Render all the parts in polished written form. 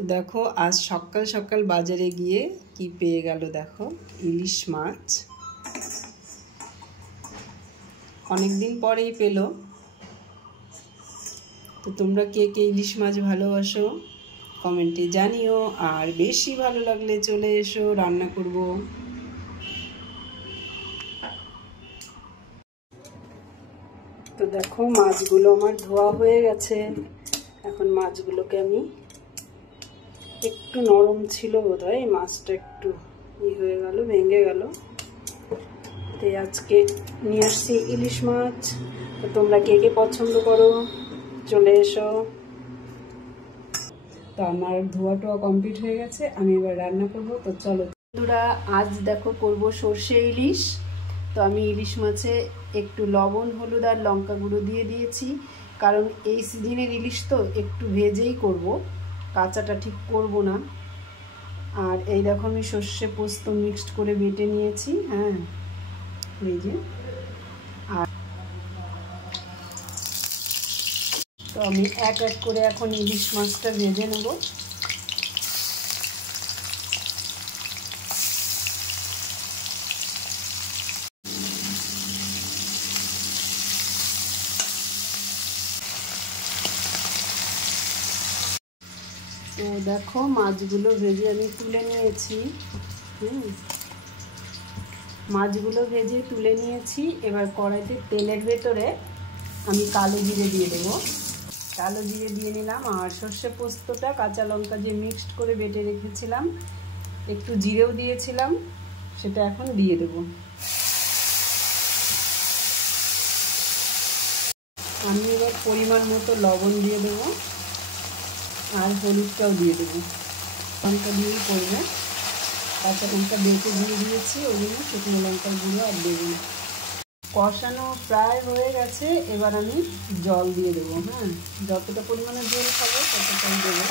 তো দেখো আজ সকাল সকাল বাজারে গিয়ে কি পেয়ে গেল দেখো, ইলিশ মাছ। অনেক দিন পরেই পেলো। তো তোমরা কে কে ইলিশ মাছ ভালোবাসো কমেন্টে জানিও, আর বেশি ভালো লাগলে চলে এসো, রান্না করব। তো দেখো মাছগুলো আমার ধোয়া হয়ে গেছে। এখন মাছগুলোকে আমি, একটু নরম ছিল বোধহয়, মাছটা একটু হয়ে গেল, ভেঙে গেল। তো আজকে নিয়ে আসছি ইলিশ মাছ। তো তোমরা কে কে পছন্দ করো চলে এসো। তো আমার ধোয়া টোয়া কমপ্লিট হয়ে গেছে, আমি এবার রান্না করব। তো চলো বন্ধুরা, আজ দেখো করব সর্ষে ইলিশ। তো আমি ইলিশ মাছে একটু লবণ, হলুদ আর লঙ্কা গুঁড়ো দিয়ে দিয়েছি, কারণ এই সিজনের ইলিশ তো একটু ভেজেই করব, কাঁচাটা ঠিক করব না। আর এই দেখো আমি সর্ষে পোস্ত মিক্সড করে বেটে নিয়েছি। হ্যাঁ, এই যে। আর তো আমি এক এক করে এখন ইলিশ মাছটা ভেজে নেব। তো দেখো মাছগুলো ভেজে আমি তুলে নিয়েছি। মাছগুলো ভেজে তুলে নিয়েছি। এবার কড়াইতে তেলের ভেতরে আমি কালো জিরে দিয়ে দেবো। কালো জিরে দিয়ে নিলাম, আর সর্ষে পোস্তটা কাঁচা লঙ্কা যে মিক্সড করে বেটে রেখেছিলাম, একটু জিরেও দিয়েছিলাম, সেটা এখন দিয়ে দেব। আমি এবার পরিমাণ মতো লবণ দিয়ে দেবো, আর হলুদটাও দিয়ে দেবো। লঙ্কা দিয়েই পড়বে, কাঁচা লঙ্কা বেটে দিয়ে দিয়েছি, ওই জন্য শুকনো লঙ্কার গুঁড়ো আর দেবো না। কষানো প্রায় হয়ে গেছে, এবার আমি জল দিয়ে দেবো। হ্যাঁ, যতটা পরিমাণে জল খাবো ততটাই দেবো।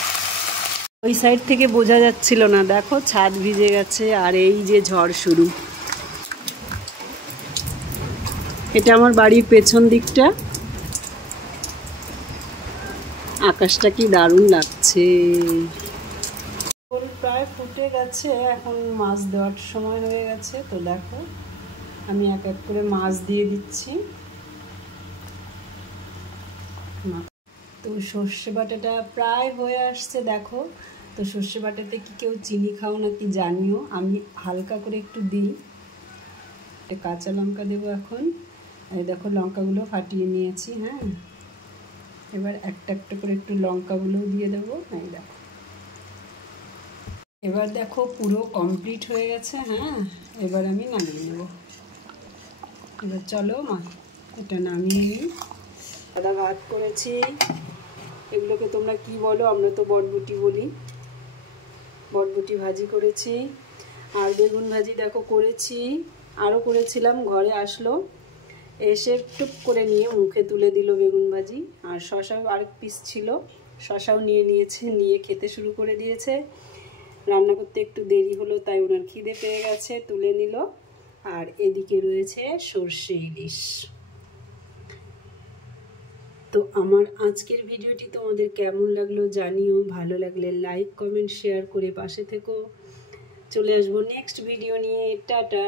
ওই সাইড থেকে বোঝা যাচ্ছিল না, দেখো ছাদ ভিজে গেছে, আর এই যে ঝড় শুরু। এটা আমার বাড়ির পেছন দিকটা। আকাশটা কি দারুণ লাগছে। প্রায় ফুটে গেছে, এখন মাছ দেওয়ার সময় হয়ে গেছে। তো দেখো আমি এক এক করে মাছ দিয়ে দিচ্ছি। তো সর্ষে বাটাটা প্রায় হয়ে আসছে দেখো। তো সর্ষে বাটাতে কি কেউ চিনি খাও নাকি জানিও, আমি হালকা করে একটু দিই। কাঁচা লঙ্কা দেবো এখন। এই দেখো লঙ্কাগুলো ফাটিয়ে নিয়েছি। হ্যাঁ, এবার একটা একটা করে একটু লঙ্কাগুলোও দিয়ে দেবো। এই দেখো, এবার দেখো পুরো কমপ্লিট হয়ে গেছে। হ্যাঁ, এবার আমি নামিয়ে নেব। এবার চলো এটা নামিয়ে নিই। সাদা ভাত করেছি, এগুলোকে তোমরা কি বলো, আমরা তো বটবটি বলি। বটবটি ভাজি করেছি, আর বেগুন ভাজি দেখো করেছি, আরও করেছিলাম, ঘরে আসলো, এসে টুক করে নিয়ে মুখে তুলে দিল বেগুন ভাজি। আর শশাও আরেক পিস ছিল, শশাও নিয়ে নিয়েছে, নিয়ে খেতে শুরু করে দিয়েছে। রান্না করতে একটু দেরি হলো, তাই ওনার খিদে পেয়ে গেছে, তুলে নিল। আর এদিকে রয়েছে সর্ষে ইলিশ। তো আমার আজকের ভিডিওটি তোমাদের কেমন লাগলো জানিও, ভালো লাগলে লাইক কমেন্ট শেয়ার করে পাশে থেকো। চলে আসবো নেক্সট ভিডিও নিয়ে। টাটা।